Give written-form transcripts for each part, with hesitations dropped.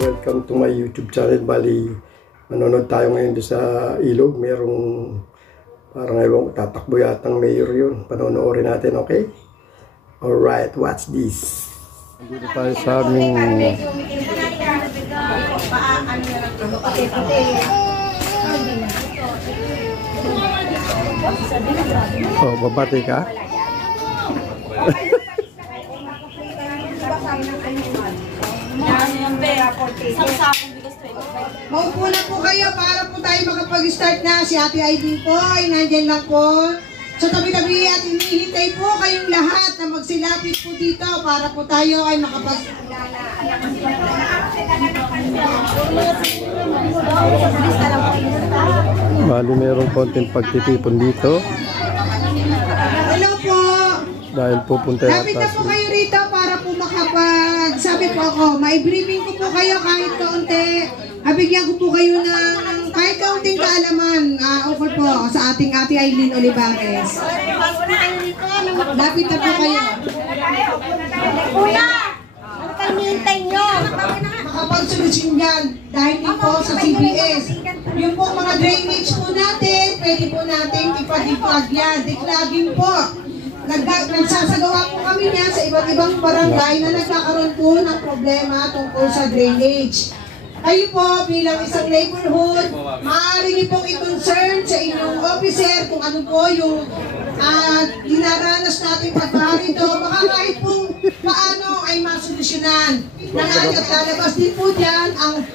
welcome to my YouTube channel. Bali, manonood tayo ngayon doon sa ilog. Merong, parang ewan, tatakbo yatang mayor yun. Panonoorin natin, okay? Alright, watch this. Dito tayo sa aming... Oh, babati ka? Maupo na po kayo para po tayo makapag-start na. Si Ate Ivy po ay nandyan lang po. So tabi-tabi at hinihintay po kayong lahat na magsilapit po dito para po tayo ay Bali, mayroong konting pagtitipon dito. Hello po. Dahil pupunta yata. Lapit na po kayo rito para po sabi po ako, may briefing ko po kayo kahit kaunti. Bigyan ko po kayo ng kahit kaunting kaalaman ukol po sa ating Ate Aileen Olivares. Lapit na po kayo. Una! Ano kayo nihintay nyo? Makapagsolusyon yan dahil din po sa CBS. Yung po mga drainage po natin, pwede po natin ipag-ipag yan. Declogging po. Nagsasagawa po kami niya sa iba't ibang barangay na nagkakaroon po ng problema tungkol sa drainage. Kayo po bilang isang neighborhood, maaari niyo pong i-concern sa inyong officer kung ano po yung dinaranas natin pagbaha rito. Baka kahit po paano ay masolusyonan. At lalabas din po dyan ang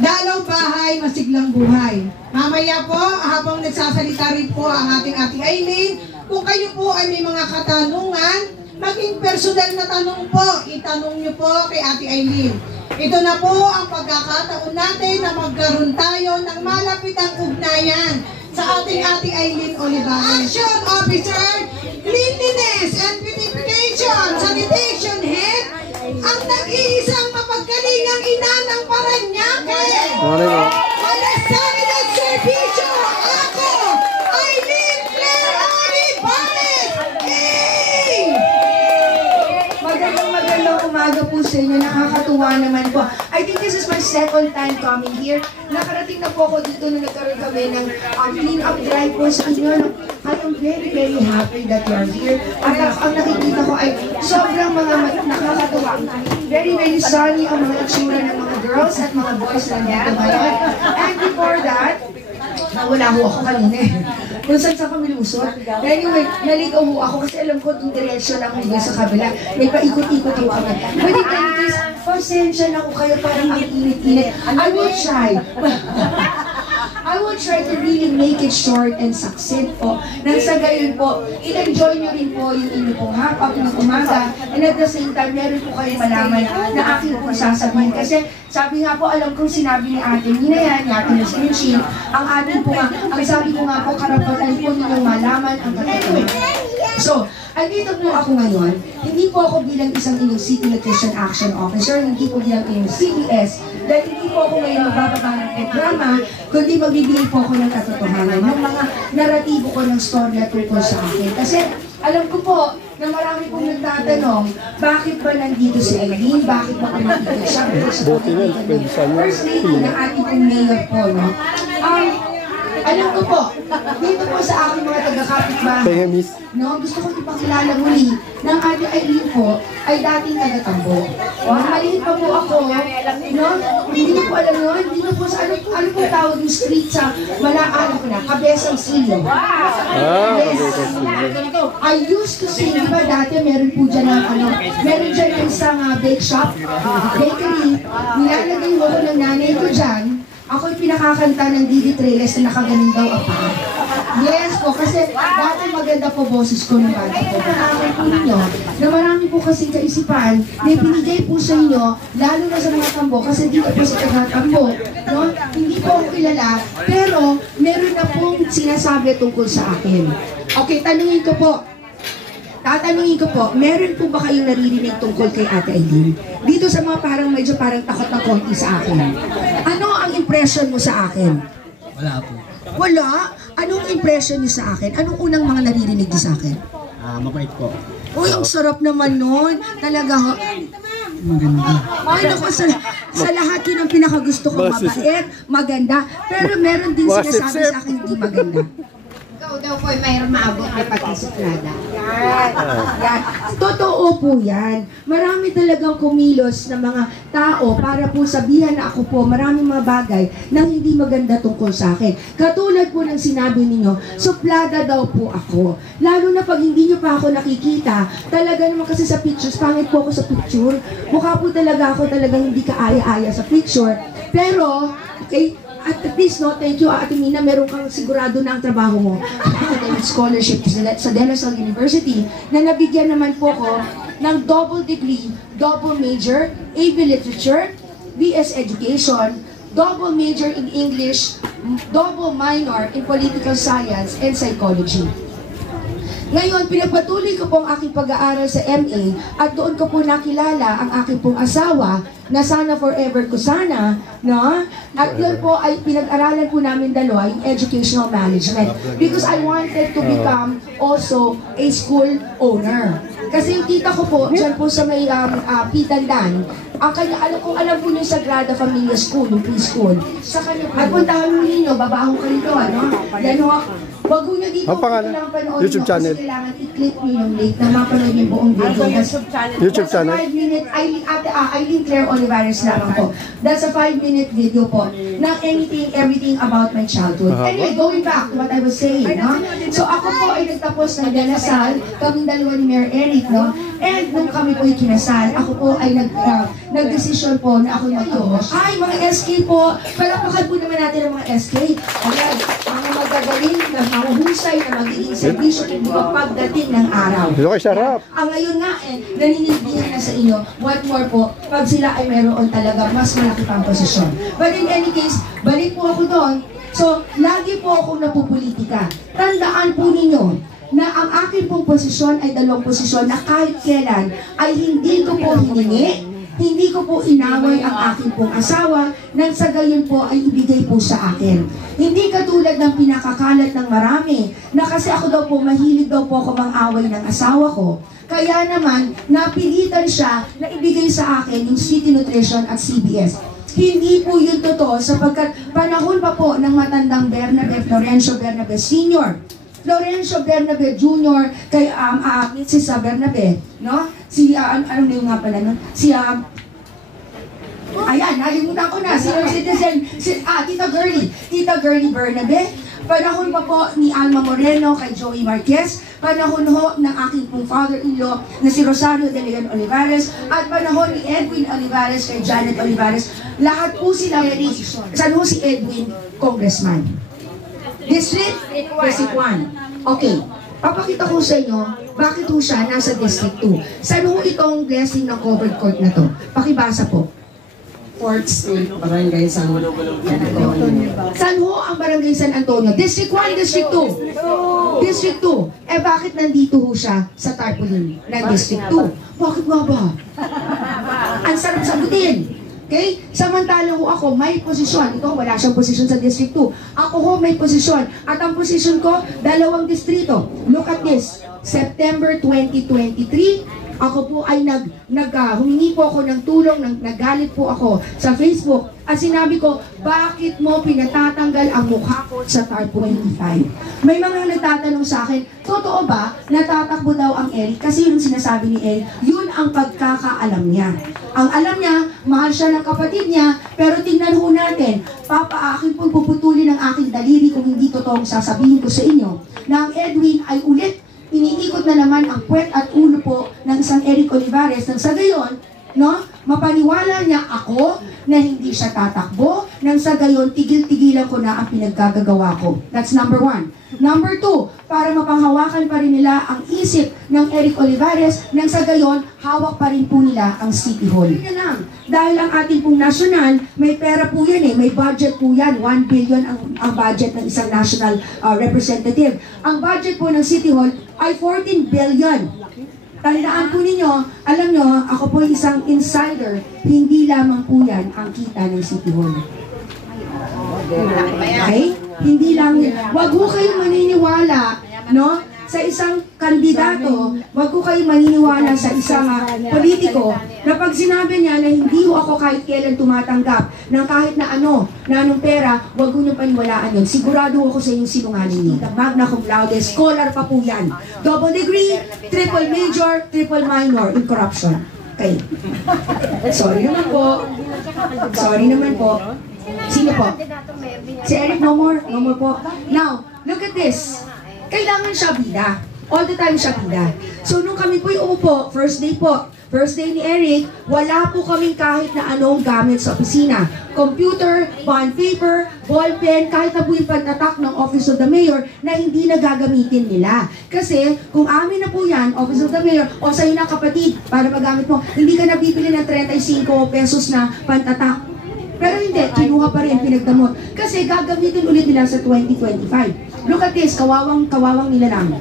dalaw bahay, masiglang buhay. Mamaya po, habang nagsasalita rin po ang ating Ate Aileen, kung kayo po ay may mga katanungan, maging personal na tanong po, itanong niyo po kay Ate Aileen. Ito na po ang pagkakataon natin na magkaroon tayo ng malapitang ugnayan sa ating Ate Aileen Olivares. Action Officer, Cleanliness and Beautification, Sanitation Head, ang nag-iisang mapagkalingang ina ng Paranaque. Malasakit at serbisyo, ako, Aileen Claire Olivares. Hey! Magandang umaga po sa inyo. Nakakatuwa naman po. I think this is my second time coming here. Nakarating na po ako dito na nagkaroon kami ng clean up drive po sa inyo. I am very, very happy that you are here. At ang nakikita ko ay sobrang mga nakakatuwa. Very, very sunny ang mga itsura ng mga girls at mga boys na dito ngayon. And before that, nawala ho ako kanina eh. Kung saan kami lusot. Anyway, naligaw ho ako kasi alam ko itong diretsyo lang hanggang sa kabila. May paikot-ikot ho kami. Pwede tayo guys, pasensya na ko kayo parang ang init-init. I will try to really make it short and succinct po. Nang sa gayon po, i-enjoy nyo rin po yung inyong pong hap-up ng umaga. And at the same time, meron po kayong malaman na aking pong sasabihin. Kasi sabi nga po, alam kong sinabi ni Ate Nina yan, ni Ate Miss ang ating po nga, ang sabi ko nga po, karapatan po ninyong malaman ang katotohanan. So, andito po ako ngayon, hindi po ako bilang isang inyong City Nutrition Action Officer, hindi po bilang inyong CBS, dahil hindi po ako ngayon magbababa ng programa, kundi magbibigay po ako ng katotohanan, ng mga naratibo ko ng storya tungkol sa akin. Kasi alam ko po na marami pong nagtatanong, bakit ba nandito si Aileen? Bakit ba nandito siya? First lady ng ating pong mayor po, no? Alam ko po, dito po sa aking mga taga-kapitbahay, no, gusto kong ipakilala muli ng Ate Aileen po ay dating taga-Tambo. Maliit pa po ako, no, hindi niyo po alam yun, dito po sa ano po tawag yung street sa Malaan ko na, Cabezang Silyo. Yes. I used to sing, di ba dati meron po dyan ng meron dyan ng isang bake shop, bakery, nilalagay mo ko ng nanay ko dyan. Ako'y pinakakanta ng Didi Trellis na nakagaling daw apa. Yes po, kasi dati maganda po boses ko ng bata po. Panamin po ninyo na marami po kasing kaisipan na binigay po sa inyo, lalo na sa mga Tambo, kasi dito po sa taga-Tambo, no? Hindi po ako kilala, pero meron na pong sinasabi tungkol sa akin. Okay, tanungin ko po. Tatanungin ko po, meron po ba kayong naririnig tungkol kay Ate Aileen? Dito sa mga medyo parang takot na konti sa akin. Ano ang impression mo sa akin? Wala po. Wala? Anong impression niyo sa akin? Anong unang mga naririnig niyo sa akin? Mabait po. Uy, ang sarap naman nun. Talaga ho. Maganda. Ay, naku, sa lahat yun ang pinakagusto ko. Mabait, maganda. Pero meron din sinasabi sa akin hindi maganda. Ikaw daw po ay mayroon maabot na pagkisuplada. Yan. Totoo po yan. Marami talagang kumilos na mga tao para po sabihan na ako po maraming mga bagay na hindi maganda tungkol sa akin. Katulad po ng sinabi ninyo, suplada daw po ako. Lalo na pag hindi nyo pa ako nakikita, talaga naman kasi sa pictures, pangit po ako sa picture. Mukha po talaga ako talagang hindi kaaya-aya sa picture. Pero, okay, at least, no, thank you, Ate Mina, meron kang sigurado na ang trabaho mo. Scholarship sa De La Salle University na nabigyan naman po ko ng double degree, double major, AB Literature, BS Education, double major in English, double minor in Political Science and Psychology. Ngayon, pinagpatuloy ko po ang aking pag-aaral sa MA at doon ko po nakilala ang aking pong asawa na sana forever ko sana, no? At yun po ay pinag-aralan po namin dalawa yung educational management because I wanted to become also a school owner. Kasi yung tita ko po, dyan po sa may Pitandan, ang kanya, alam po niyo yung Sagrada Familia School, yung preschool. Sa kanya, at puntahan mo ninyo, babahong kayo doon, no? Yan ho, wag ho nyo dito, kailangan panood YouTube nyo, channel. kasi kailangan i-click nyo yung link na mapanood yung buong video. YouTube channel. 5 minute, Eileen Claire Olivares lamang po. That's a 5-minute video po na everything about my childhood. Anyway, going back to what I was saying, no? So ako po ay nagtapos ng De La Salle, kaming dalawa ni Mayor Eric, no? And nung kami po ay kinasal, ako po ay nag-decision po na ako mag-tuos. Ay, mga SK po, palapakan po naman natin ang mga SK. Ayan, mga magagaling na mahuhusay na magiging servisyo pagdating ng araw. Dito kay Sarap. Ang ngayon nga naninilbihan na sa inyo, what more po, pag sila ay meron talaga mas malaki pang posisyon. But in any case, balik po ako doon. So, lagi po akong napupolitika. Tandaan po ninyo na ang aking pong posisyon ay dalawang posisyon na kahit kailan ay hindi ko po hiningi, hindi ko po inaway ang aking pong asawa nang sa gayon po ay ibigay po sa akin. Hindi katulad ng pinakakalat ng marami na kasi ako daw po, mahilig daw po ako mang-away ng asawa ko. Kaya naman, napilitan siya na ibigay sa akin yung City Nutrition at CBS. Hindi po yun totoo sapagkat panahon pa po ng matandang Bernabe, Florencio Bernabe Sr., Florencio Bernabe Jr. kay Mrs. Bernabe, no? Si, ano na yung nga pala nun? Si, ayan, nalimutan ko na, senior citizen, Tita Girlie Bernabe. Panahon pa po ni Alma Moreno kay Joey Marquez, panahon ho ng aking pong father-in-law na si Rosario de Leon Olivares, at panahon ni Edwin Olivares kay Janet Olivares. Lahat po sila, saan ho si Edwin? Congressman. District 1. Okay. Papakita ko sa inyo, bakit ho siya nasa District 2. Saan ho itong blessing ng covered court na to? Pakibasa po. 4th Street, Barangay San Antonio. Saan ho ang Barangay San Antonio? District 1, District 2. District 2. Eh bakit nandito ho siya sa tarpaulin ng District 2? Bakit nga ba? Ang sarap sagutin. Okay? Samantalang ho ako, may posisyon. Ito, wala siyang posisyon sa District 2. Ako ho, may posisyon. At ang posisyon ko, 2 distrito. Look at this. September 2023, ako po ay humingi po ako ng tulong, nagalit po ako sa Facebook. At sinabi ko, bakit mo pinatatanggal ang mukha ko sa TAR 25? May mga nagtatanong sa akin, totoo ba natatakbo daw ang Eric? Kasi yung sinasabi ni Eric, yun ang pagkakaalam niya. Ang alam niya, mahal siya ng kapatid niya, pero tingnan ho natin, papaakin po puputulin ang aking daliri kung hindi totoong sasabihin ko sa inyo, na ang Edwin ay ulit iniikot na naman ang puwet at ulo po ng isang Eric Olivares nang sa gayon, no, mapaniwala niya ako na hindi siya tatakbo, nang sa gayon, tigil-tigilan ko na ang pinaggagawa ko. That's number 1. Number 2, para mapanghawakan pa rin nila ang isip ng Eric Olivares, nang sa gayon, hawak pa rin po nila ang City Hall. Yun lang. Dahil ang ating pong national, may pera po yan may budget po yan. 1 billion ang budget ng isang national representative. Ang budget po ng City Hall ay 14 billion. Tandaan po ninyo, alam nyo, ako po isang insider, hindi lamang po yan ang kita ng City Hall. Okay? Hindi lang yan. Wag ho kayong maniniwala, no? sa isang kandidato, wag ko kayo maniniwala sa isang politiko na pag sinabi niya na hindi ho ako kahit kailan tumatanggap ng kahit na anong pera, wag ko niyong paniwalaan yun. Sigurado ako sa inyong sinungaling niyo. Magna cum laude, scholar pa po yan. Double degree, triple major, triple minor in corruption. Okay. Sorry naman po. Sorry naman po. Sino po? Si Eric, no more? No more po. Now, look at this. Kailangan siya bida. All the time siya bida. So, nung kami po'y umupo, first day po, first day ni Eric, wala po kaming kahit na anong gamit sa opisina. Computer, bond paper, ballpen, kahit na po yung pagtatak ng Office of the Mayor na hindi na gagamitin nila. Kasi, kung amin na po yan, Office of the Mayor, o sa'yo na kapatid, para magamit mo, hindi ka nabibili ng 35 pesos na pantatak. Pero hindi, kinuha pa rin, pinagdamot. Kasi gagamitin ulit nila sa 2025. Look at this, kawawang nila lang.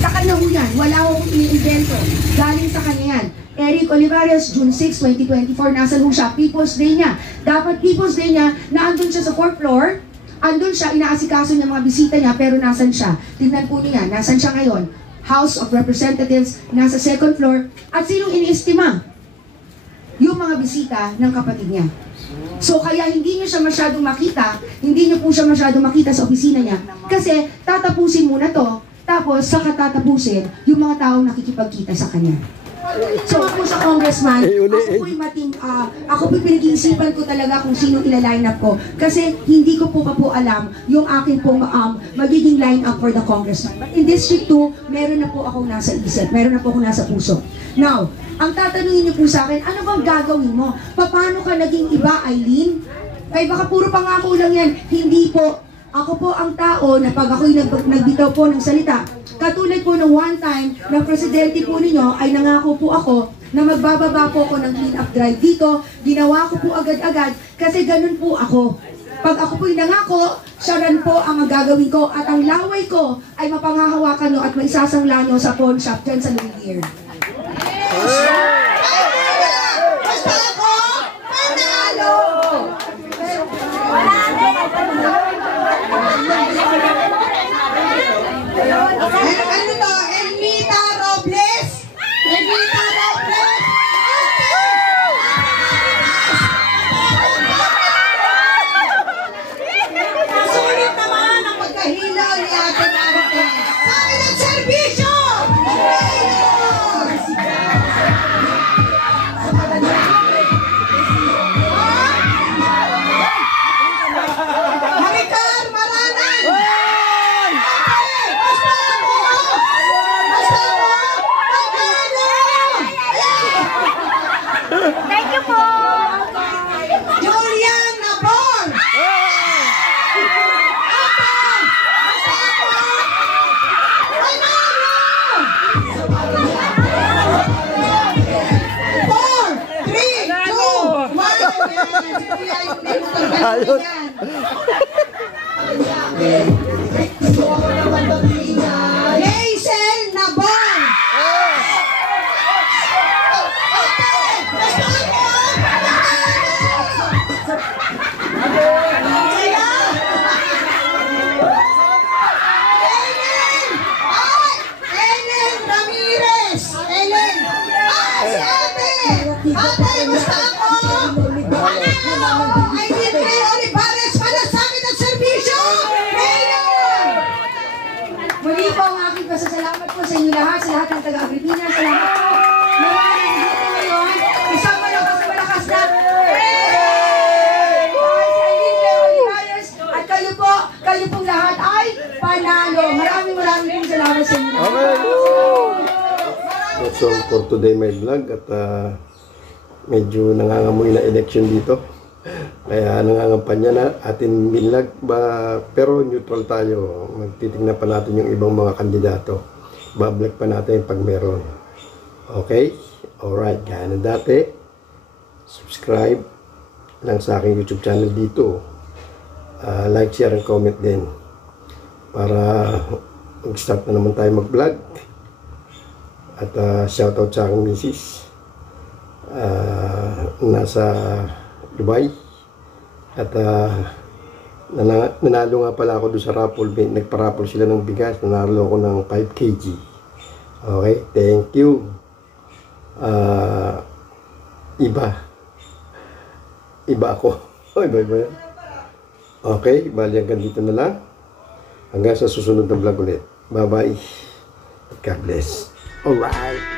Sa kanya ho yan, wala akong ini-invento. Galing sa kanya yan. Eric Olivares, June 6, 2024, nasan ho siya? People's Day niya. Dapat People's Day niya, na andun siya sa 4th floor, andun siya, inaasikaso niya mga bisita niya, pero nasan siya? Tignan po niya, nasan siya ngayon? House of Representatives, nasa 2nd floor, at sinong iniestima? Yung mga bisita ng kapatid niya. So kaya hindi niyo siya masyadong makita, hindi niyo po siya masyadong makita sa opisina niya, kasi tatapusin muna to, tapos saka tatapusin yung mga taong nakikipagkita sa kanya. So ako sa congressman, ako po'y pinag-iisipan ko talaga kung sino ila-line up ko, kasi hindi ko po pa po alam yung aking pong magiging line up for the congressman. But in District 2, meron na po akong nasa isip, meron na po akong nasa puso. Now, ang tatanungin niyo po sa akin, ano bang gagawin mo? Paano ka naging iba, Eileen? Ay baka puro pangako lang yan. Hindi po. Ako po ang tao na pag ako'y nagbitaw po ng salita, katulad po ng one time na presidente po ninyo ay nangako po ako na magbababa po ako ng clean-up drive dito. Ginawa ko po agad-agad kasi ganun po ako. Pag ako po'y nangako, siya rin po ang gagawin ko at ang laway ko ay mapanghahawakan nyo at maisasangla nyo sa pawn shop dyan sa Louis. Basta ako, panalo! Ano to? Elmita Robles? Elmita Robles? Nasulit naman ang pagkahila ni Ate Marites. Sabi ng serbisyo! Maricar Maranan! Basta ako! Basta ako! Panalo! Thank you po! Julian Nabor! Ayun. Hazel Nabor! Ellen Ramirez! Ellen! Si ate! Ate, gusto ako! Ay, Henry Olivares, malasakit ang serbisyo! Mayor! Muli po ang aking pasasalamat po sa inyo lahat, sa lahat ng taga-Agripina, sa lahat po ng mga nandito ngayon. Isang malakas na at kayo pong lahat ay panalo. Maraming pong salamat sa inyo. That's all for today my vlog at medyo nangangamoy na election dito. Kaya nangangampanya na atin vlog pero neutral tayo. Magtitignan pa natin yung ibang mga kandidato. Bablog pa natin pag meron. Okay? Alright, gaya na dati. Subscribe lang sa aking YouTube channel dito. Like, share, and comment din. Para mag-start na naman tayo mag-vlog. At shoutout sa aking misis. Nasa Dubai. At Nanalo nga pala ako doon sa raffle. Nagpa-raffle sila ng bigas. Nanalo ako ng 5 kg. Okay, thank you. Iba ako. Iba yan. Okay, bali hanggang dito na lang. Hanggang sa susunod na vlog ulit. Bye-bye. God bless. Alright.